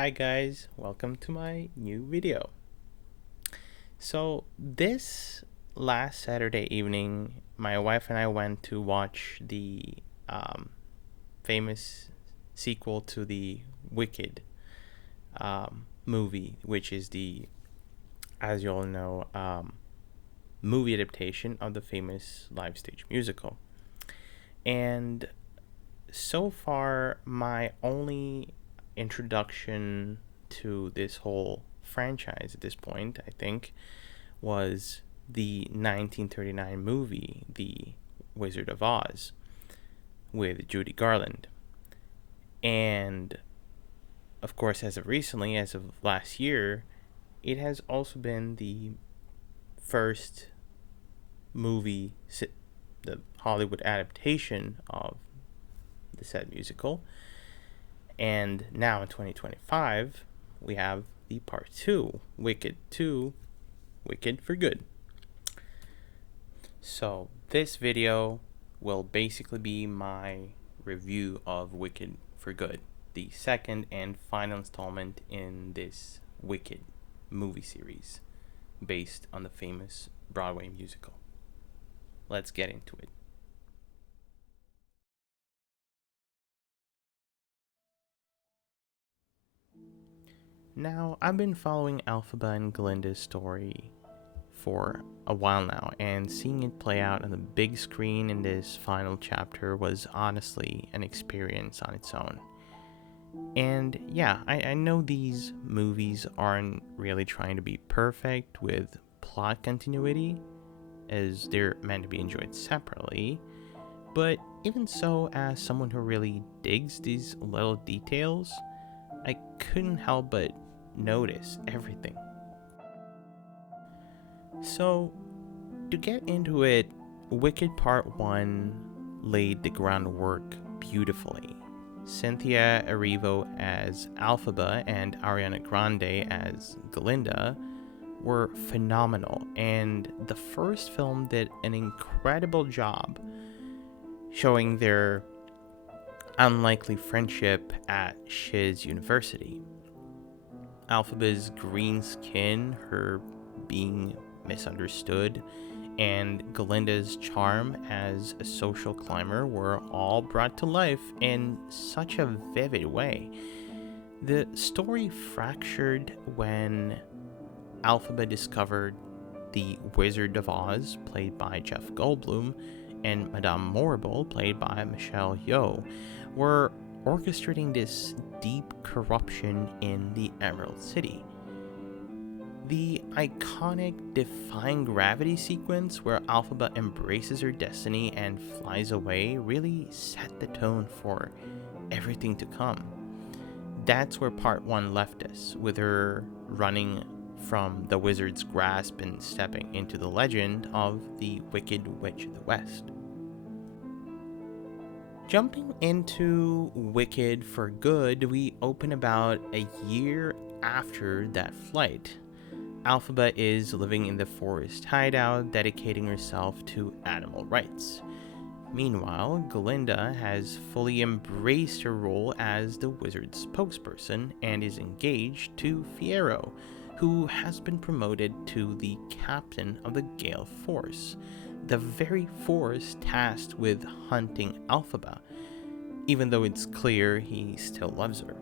Hi guys, welcome to my new video. So this last Saturday evening, my wife and I went to watch the famous sequel to the Wicked movie, which is the, as you all know, movie adaptation of the famous live stage musical. And so far, my only introduction to this whole franchise at this point, I think, was the 1939 movie, The Wizard of Oz, with Judy Garland. And, of course, as of recently, as of last year, it has also been the first movie, the Hollywood adaptation of the said musical. And now in 2025, we have the part 2, Wicked 2, Wicked for Good. So this video will basically be my review of Wicked for Good, the second and final installment in this Wicked movie series based on the famous Broadway musical. Let's get into it. Now, I've been following Elphaba and Glinda's story for a while now, and seeing it play out on the big screen in this final chapter was honestly an experience on its own. And yeah, I know these movies aren't really trying to be perfect with plot continuity, as they're meant to be enjoyed separately, but even so, as someone who really digs these little details, I couldn't help but notice everything. So, to get into it, Wicked Part 1 laid the groundwork beautifully. Cynthia Erivo as Elphaba and Ariana Grande as Glinda were phenomenal, and the first film did an incredible job showing their unlikely friendship at Shiz University. Elphaba's green skin, her being misunderstood, and Glinda's charm as a social climber were all brought to life in such a vivid way. The story fractured when Elphaba discovered the Wizard of Oz, played by Jeff Goldblum, and Madame Morrible, played by Michelle Yeoh, were orchestrating this deep corruption in the Emerald City. The iconic Defying Gravity sequence where Elphaba embraces her destiny and flies away really set the tone for everything to come. That's where part 1 left us, with her running from the wizard's grasp and stepping into the legend of the Wicked Witch of the West. Jumping into Wicked for Good, we open about a year after that flight. Elphaba is living in the forest hideout, dedicating herself to animal rights. Meanwhile, Glinda has fully embraced her role as the wizard's spokesperson and is engaged to Fiyero, who has been promoted to the captain of the Gale Force, the very force tasked with hunting Elphaba, even though it's clear he still loves her.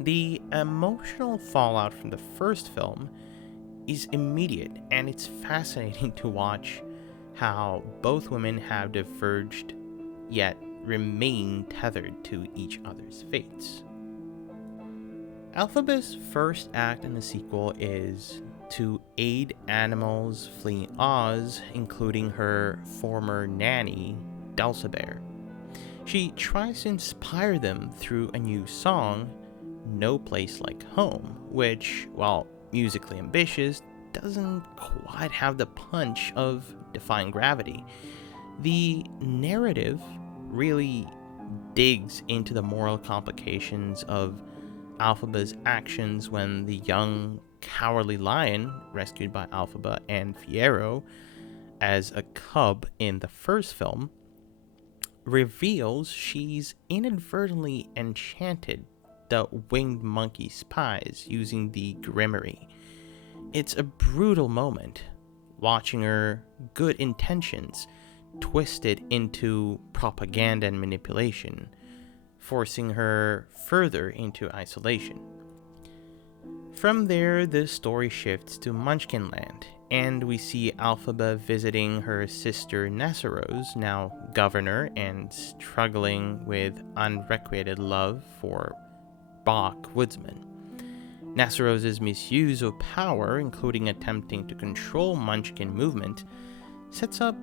The emotional fallout from the first film is immediate, and it's fascinating to watch how both women have diverged yet remain tethered to each other's fates. Elphaba's first act in the sequel is to aid animals fleeing Oz, including her former nanny, Dulcibert. She tries to inspire them through a new song, No Place Like Home, which, while musically ambitious, doesn't quite have the punch of Defying Gravity. The narrative really digs into the moral complications of Elphaba's actions when the young, cowardly lion, rescued by Elphaba and Fiyero as a cub in the first film, reveals she's inadvertently enchanted the winged monkey spies using the grimoire. It's a brutal moment, watching her good intentions twisted into propaganda and manipulation, forcing her further into isolation. From there, the story shifts to Munchkinland, and we see Elphaba visiting her sister Nessarose, now governor, and struggling with unrequited love for Bach Woodsman. Nessarose's misuse of power, including attempting to control Munchkin movement, sets up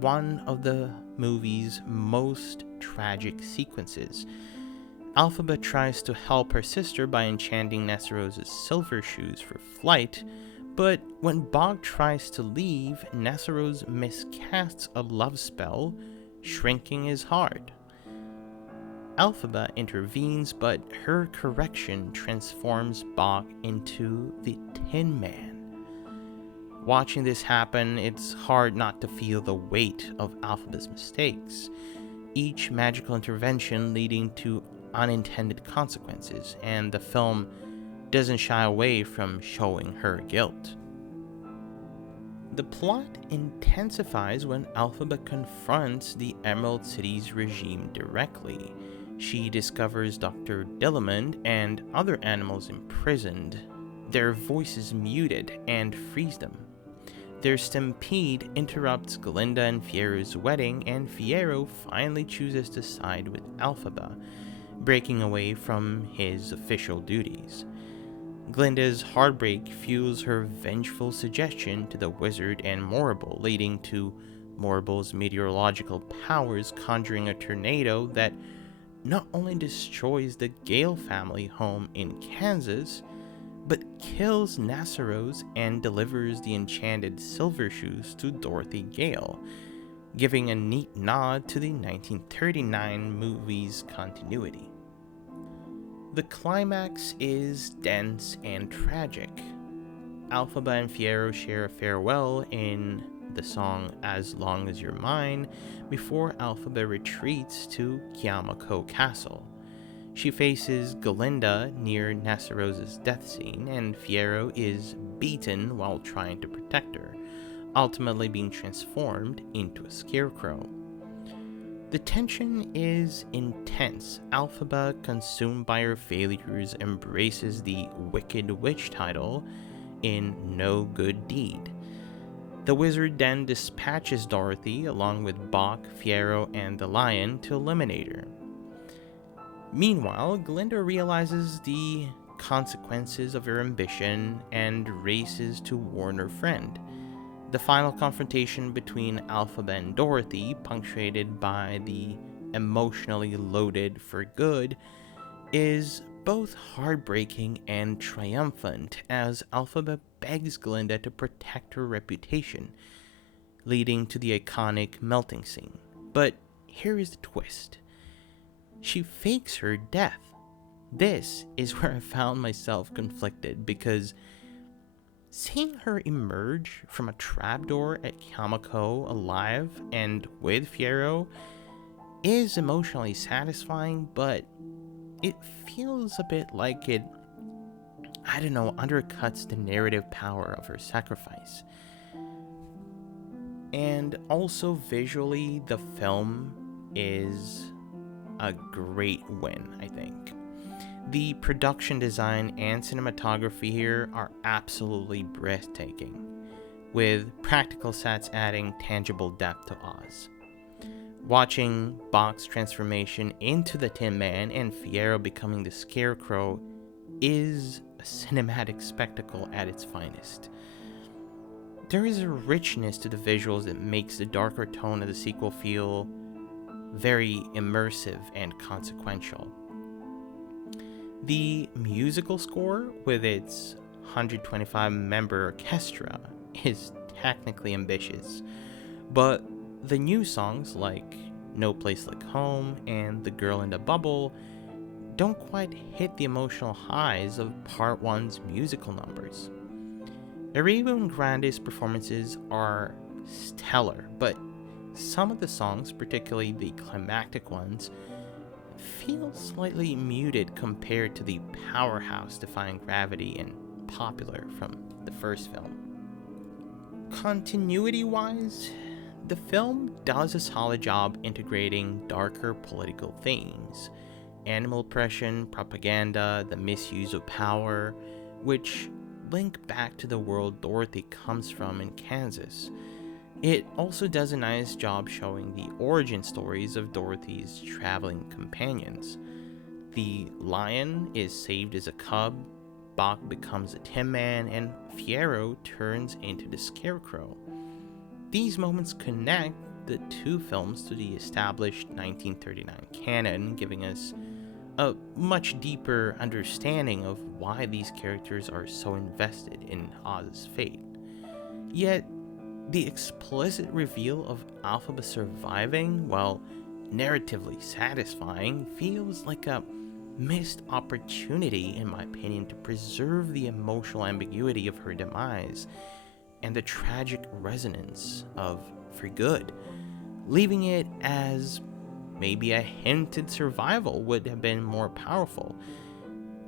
one of the movie's most tragic sequences. Elphaba tries to help her sister by enchanting Nessarose's silver shoes for flight, but when Bog tries to leave, Nessarose miscasts a love spell, shrinking his heart. Elphaba intervenes, but her correction transforms Bog into the Tin Man. Watching this happen, it's hard not to feel the weight of Elphaba's mistakes, each magical intervention leading to unintended consequences, and the film doesn't shy away from showing her guilt. The plot intensifies when Elphaba confronts the Emerald City's regime directly. She discovers Dr. Dillamond and other animals imprisoned, their voices muted, and frees them. Their stampede interrupts Glinda and Fiero's wedding, and Fiero finally chooses to side with Elphaba, breaking away from his official duties. Glinda's heartbreak fuels her vengeful suggestion to the wizard and Morrible, leading to Morrible's meteorological powers conjuring a tornado that not only destroys the Gale family home in Kansas, but kills Nessarose and delivers the enchanted silver shoes to Dorothy Gale, giving a neat nod to the 1939 movie's continuity. The climax is dense and tragic. Elphaba and Fiero share a farewell in the song As Long As You're Mine before Elphaba retreats to Kiamako Castle. She faces Glinda near Nessarose's death scene, and Fiero is beaten while trying to protect her, ultimately being transformed into a scarecrow. The tension is intense. Elphaba, consumed by her failures, embraces the Wicked Witch title in No Good Deed. The wizard then dispatches Dorothy along with Bach, Fiero, and the lion to eliminate her. Meanwhile, Glinda realizes the consequences of her ambition and races to warn her friend. The final confrontation between Elphaba and Dorothy, punctuated by the emotionally loaded for good, is both heartbreaking and triumphant as Elphaba begs Glinda to protect her reputation, leading to the iconic melting scene. But here is the twist. She fakes her death. This is where I found myself conflicted, because seeing her emerge from a trapdoor at Kiamako alive and with Fiero is emotionally satisfying, but it feels a bit like it, undercuts the narrative power of her sacrifice. And also visually, the film is a great win, I think. The production design and cinematography here are absolutely breathtaking, with practical sets adding tangible depth to Oz. Watching Bach's transformation into the Tin Man and Fiero becoming the Scarecrow is a cinematic spectacle at its finest. There is a richness to the visuals that makes the darker tone of the sequel feel very immersive and consequential. The musical score, with its 125-member orchestra, is technically ambitious, but the new songs like No Place Like Home and The Girl in the Bubble don't quite hit the emotional highs of Part 1's musical numbers. Erivo and Grande's performances are stellar, but some of the songs, particularly the climactic ones, feels slightly muted compared to the powerhouse defying gravity and popular from the first film. Continuity-wise, the film does a solid job integrating darker political themes, animal oppression, propaganda, the misuse of power, which link back to the world Dorothy comes from in Kansas. It also does a nice job showing the origin stories of Dorothy's traveling companions. The lion is saved as a cub, Bach becomes a Tin Man, and Fierro turns into the Scarecrow. These moments connect the two films to the established 1939 canon, giving us a much deeper understanding of why these characters are so invested in Oz's fate. Yet, the explicit reveal of Elphaba surviving, while narratively satisfying, feels like a missed opportunity, in my opinion, to preserve the emotional ambiguity of her demise and the tragic resonance of For Good, leaving it as maybe a hinted survival would have been more powerful,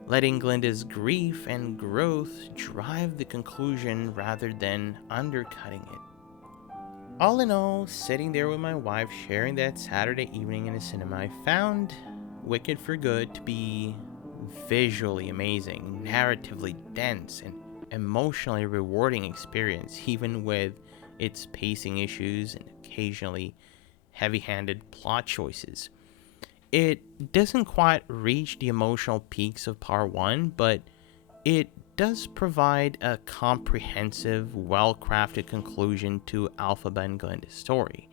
letting Glinda's grief and growth drive the conclusion rather than undercutting it. All in all, sitting there with my wife sharing that Saturday evening in the cinema, I found Wicked for Good to be visually amazing, narratively dense, and emotionally rewarding experience, even with its pacing issues and occasionally heavy-handed plot choices. It doesn't quite reach the emotional peaks of part 1, but it does provide a comprehensive, well-crafted conclusion to Elphaba and Glinda's story.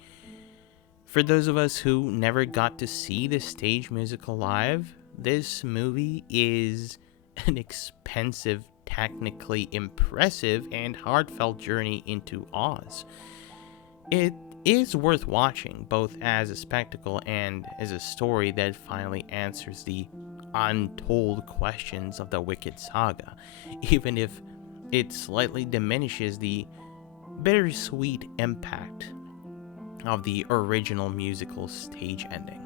For those of us who never got to see the stage musical live, this movie is an expensive, technically impressive, and heartfelt journey into Oz. It is worth watching, both as a spectacle and as a story that finally answers the untold questions of the Wicked saga, even if it slightly diminishes the bittersweet impact of the original musical stage ending.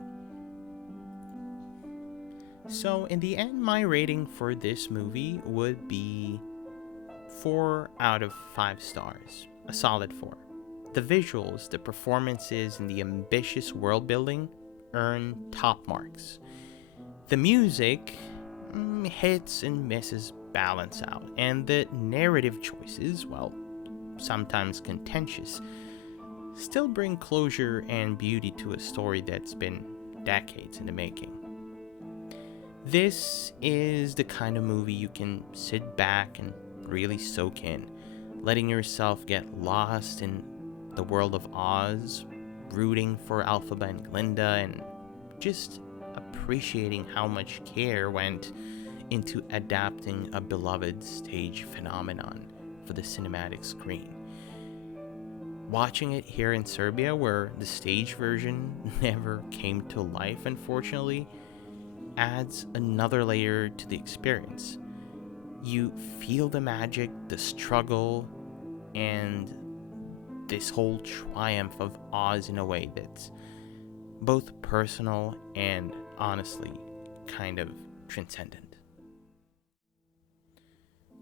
So in the end, my rating for this movie would be 4 out of 5 stars, a solid 4. The visuals, the performances, and the ambitious world building earn top marks. The music hits and misses balance out, and the narrative choices, well, sometimes contentious, still bring closure and beauty to a story that's been decades in the making. This is the kind of movie you can sit back and really soak in, letting yourself get lost in the world of Oz, rooting for Elphaba and Glinda, and just appreciating how much care went into adapting a beloved stage phenomenon for the cinematic screen. Watching it here in Serbia, where the stage version never came to life, unfortunately, adds another layer to the experience. You feel the magic, the struggle, and this whole triumph of Oz in a way that's both personal and honestly kind of transcendent.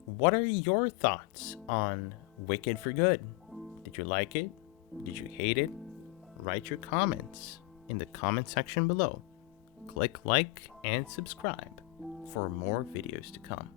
What are your thoughts on Wicked for Good? Did you like it? Did you hate it? Write your comments in the comment section below. Click like and subscribe for more videos to come.